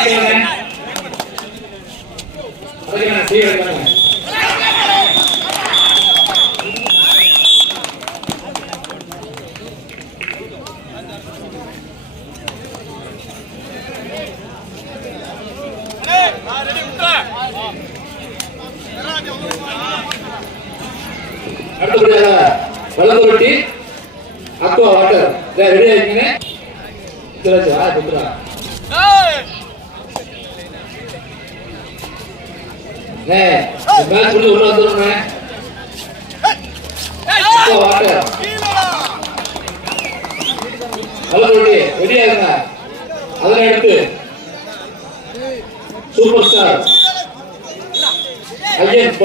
அடைக்கிறேன் அடைக்கிறேன் சீ அடைக்கிறேன் அடுத்தபடியாக வல்லங்குருட்டி அக்குவா வாட்டர் ரெடி ஆகிக்கங்க சரி ஆ உள்ள வந்துருங்க சூப்பர் ஸ்டார் ஐயன்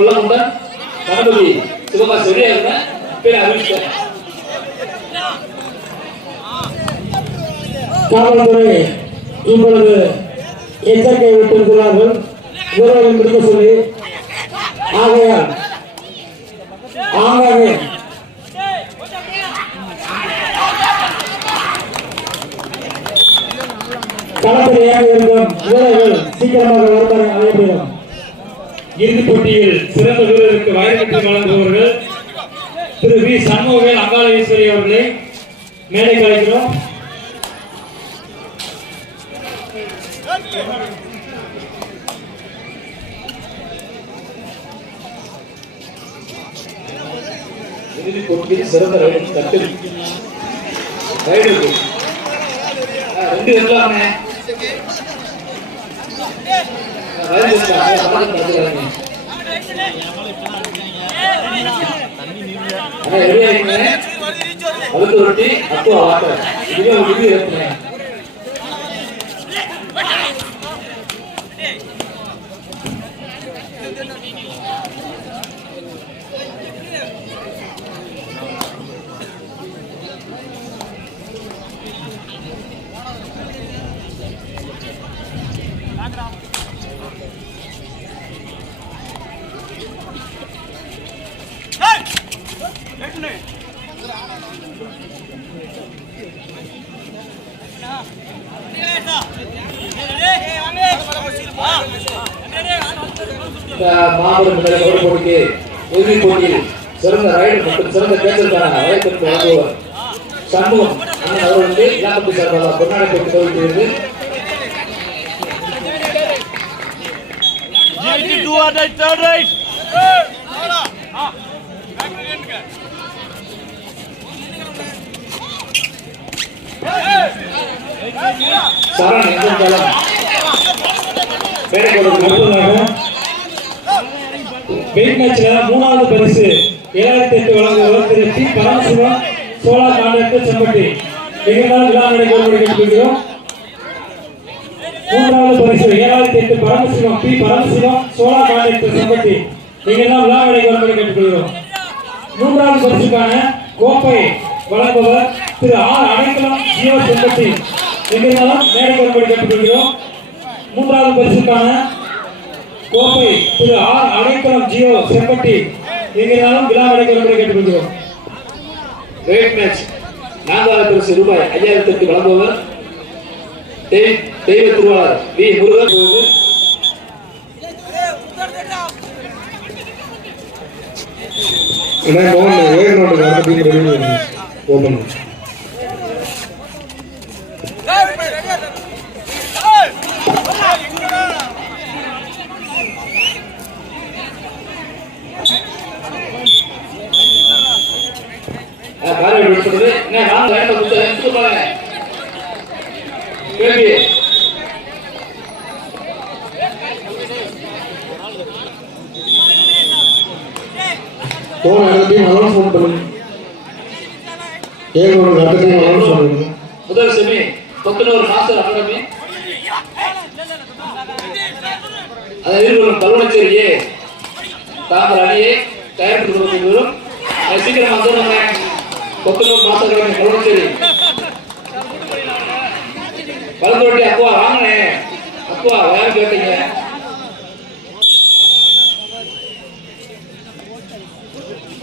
கணபதி. சிவகாசி பேர் அறிவிச்சேன் காவல்துறை இப்பொழுது எச்சரிக்கை விட்டிருக்கிறார்கள். சொல்லி ஆகையால் ஆகவே களத்தில் ஏக இருக்கும் வீரர்கள் சீக்கிரமாக வருமாறு அழைக்கிறோம் இறுதிப் போட்டியில் சிறந்த வீரருக்கு வைரக்கட்டு வழங்குபவர்கள் திரு வி. சண்முகவேல் அங்காளேஸ்வரி அவர்களை சிறு போட்டியில் சிறந்த ரைடு தட்டு ரைடு இருக்கு ரெண்டு இருக்கலாமே ரொட்டி வாட்டர் இதுவே ஒரு இருக்குங்க இந்த மாபெரும் கபடி போட்டிக்கு இறுதிப் போட்டியில் சிறந்த ரைடு மற்றும் சிறந்த கேச்சலுக்கான வயத்திற்கு வழங்குவர் சண்முகம் அண்ணன் அவர்களுக்கு இலாக்கத்து சார்பாக பொன்னாடை பெற்று தெரிவிக்கிறது சரண் எங்கும் தளம் பேரை வெயிட் மேட்ச்ல மூணாவது பரிசு ஏழாயிரத்தி எட்டு வழங்குபவர் திரு டி பரமசிவம் சோழா கான்ட்ராக்டர் செம்பட்டி. மிகுந்தால் விழா நடைபெறும் கேட்டுக்கொள்கிறோம். மூன்றாவது பரிசு ஏழாயிரத்தி எட்டு Paramasivam. P Paramasivam Chola contractor Sempatti. மிகுந்தால் விழா நடைபெறும் கேட்டுக்கொள்கிறோம். மூன்றாவது பரிசுக்கான கோப்பை வழங்குவர் திரு ஆர் அடைக்கலம் ஜீவ செம்பட்டி. மிகுந்தாலும் மேடை வரும்படி கேட்டுக்கொள்கிறோம். மூன்றாவது பரிசுக்கான கோப்பை திரு ஆர் அடைக்கலம் ஜியோ செம்பட்டி எங்கேனாலும் விழா நடைபெறும்படி கேட்டுக்கொள்கிறோம். வெயிட் மேட்ச் நான்காவது பரிசு ரூபாய் ஐயாயிரத்திற்கு வழங்குபவர் தெய்- தெய்வ திருவாளர் வி. முருகன் அண்ணா மோகன் என்ன நான் லைன்ல கொடுத்து எடுத்து பாருங்க கேள்வி போன இடத்தையும் அனௌன்ஸ்மெண்ட் பண்ணுங்க. ஏக ஒரு இடத்தையும் அனௌன்ஸ் பண்ணுங்க. முதல் செமி கொத்தனூர் மாஸ்டர் அகாடமி. அதை எதிர்கொள்ளும் கல்வனச்சேரி ஏ. தாங்கள் அணியை தயாரித்து சீக்கிரம் வந்துடுங்க கொத்தனூர் மாஸ்டர் அகாடமி கல்வனச்சேரி கலந்தோட்டி அக்குவா வாங்கினே அக்குவா வேற கேட்டீங்க?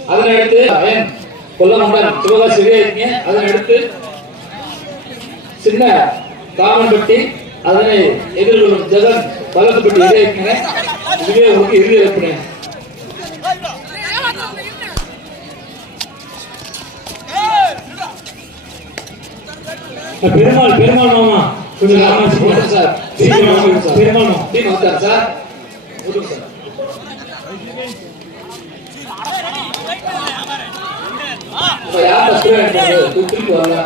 அதனை எடுத்து அயன் கொல்லமண்டன்? சிவகாசி இருக்கீங்க அதனை எடுத்து சின்ன காமன்பட்டி அதனை எதிர்கொள்ளும் ஜெகன் வழக்கப்பட்டு இதே இதுவே உங்களுக்கு இறுதி வைப்பினேன் பெருமாள் பெருமாள் மாமா. கொஞ்சம். பெருமாள் மாமா சார். திருப்பி வரல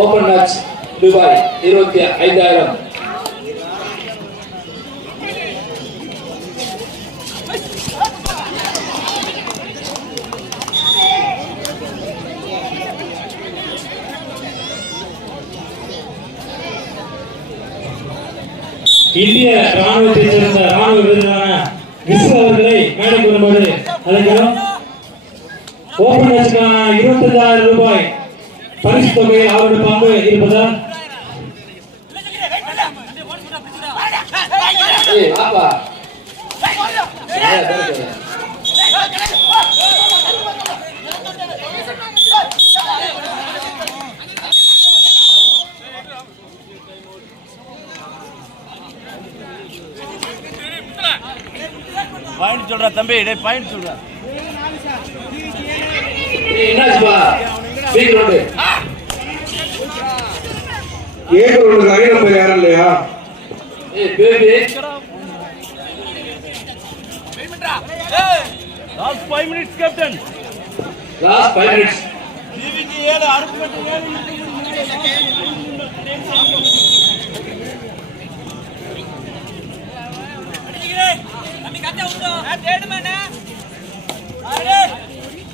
ஓபன் மேட்ச் துபாய் இருபத்தி ஐந்தாயிரம். இந்திய ராணுவத்தைச் சேர்ந்த ராணுவ விருதான விஸ்வ அவர்களை மேடம் கொள்ளும்போது அழைக்கிறோம். இருபத்தஞ்சாயிரம் ரூபாய். பரிசு தொகையில் அவருடைய பங்கு? இருப்பதால். பாயிண்ட் சொல்றா தம்பி டேய் பாயிண்ட் சொல்றா. ஏய், ரோடு ஏக்கரோட ஐநூறு பேர் யாரும் இல்லையா ஏய் baby last five minutes captain last five minutes டிவிக்கு ஏழு அறுபத்தி ஏழு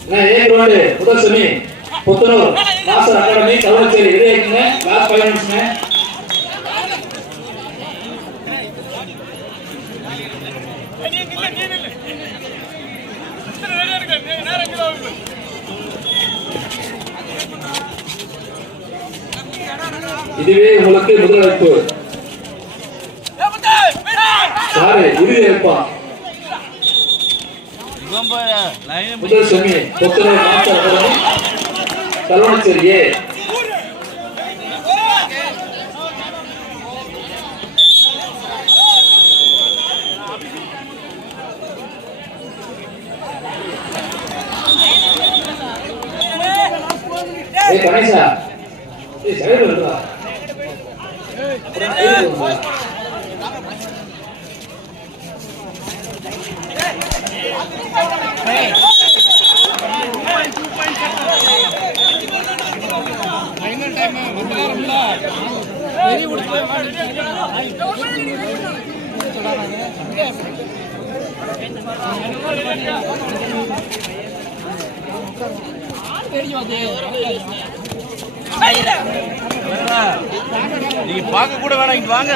நான் ஏ ரோடு புதசமி புத்தனூர். மாஸ்டர் அகாடமி கவனச்சேரி இதே இருக்குங்க கிளாஸ் ஃபைவ் இதுவே உங்களுக்கு முதல் அழைப்பு சாரு இறுதி முதல் செமி மாஸ்டர் அகாடமி கல்வனச்சேரி ஏ ஏய் கணேஷா. ஏய் சைடு வருவா நீங்க பார்க்க கூட வேணாம் இங்க வாங்க.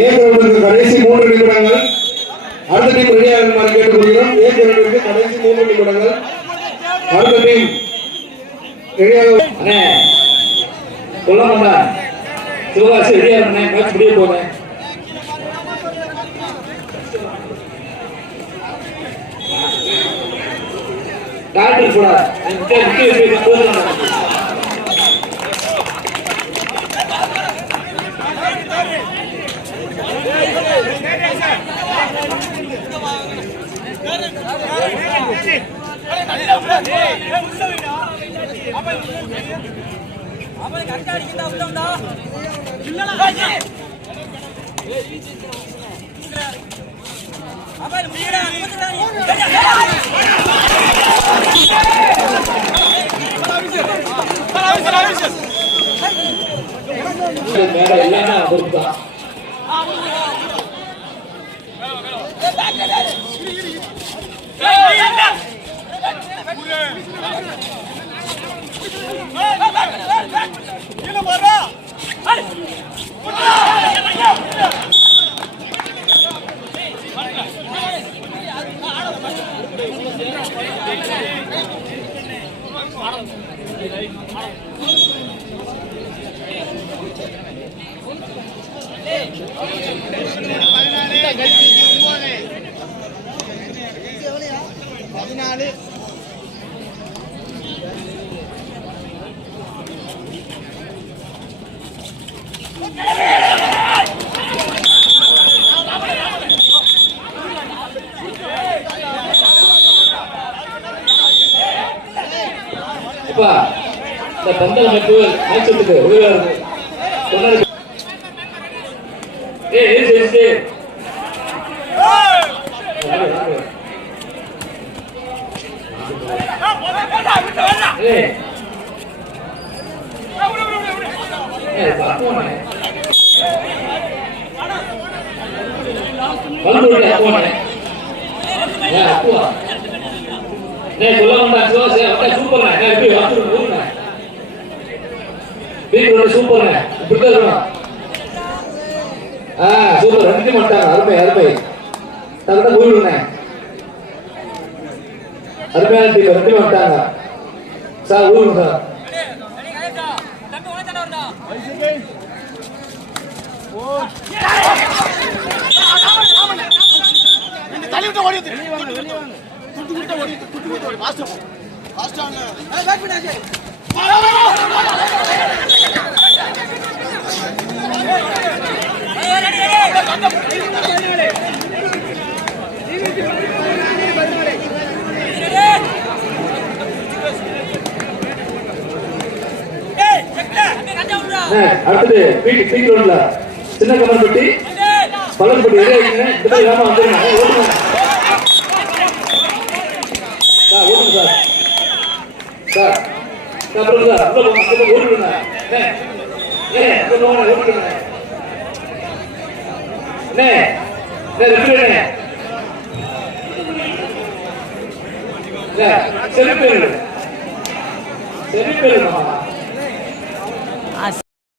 ஏக்கரோடுக்கு கடைசி மூன்று நிமிடங்கள்? அடுத்த டீம் ரெடியாக இருக்குமாறு கேட்டுக்கொள்கிறோம். ஏக்கரோடுக்கு கடைசி மூன்று நிமிடங்கள்? அடுத்த டீம் ரெடியாக அண்ணே சிவகாசி ரெடியா இருந்தேன் மேட்ச் முடிய போனேன் டாக்டர் கூட முக்கிய போதும் அவன் அப்பா இந்த பந்தல் அமைப்பு மேட்சத்துக்கு உதவியா இருக்கும். கொண்டாடு. ஏய் ஏய் சரி சரி சொல்ல மாட்டா அப்பா சூப்பர்ண்ணே டேய் இப்படி வந்து ஊருண்ணே பீட்ரூட் சூப்பர்ண்ணே இப்படி தான் இருக்கணும் ஆ சூப்பர். ரெண்டு மாட்டாங்க அருமை அருமை தகட்ட ஊருண்ணே அருமையான டீம் ரெண்டு மாட்டாங்க சார் ஊருங்க சார் அண்ணே, அடுத்தது பீட் பீட் ரோட்ல சின்ன கமர்பட்டி பழம்பட்டி எதிரே வைக்கணும் இந்த மாதிரி வேகமா வந்துருங்க. ஏய், ஓட்டுங்க.